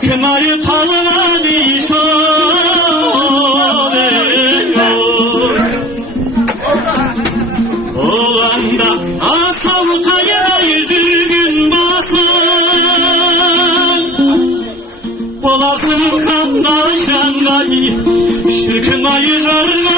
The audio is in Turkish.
Kınayı tanımadıysa olanda asal kayada yüzün basar olasın kandan şangayı şu kınayı görme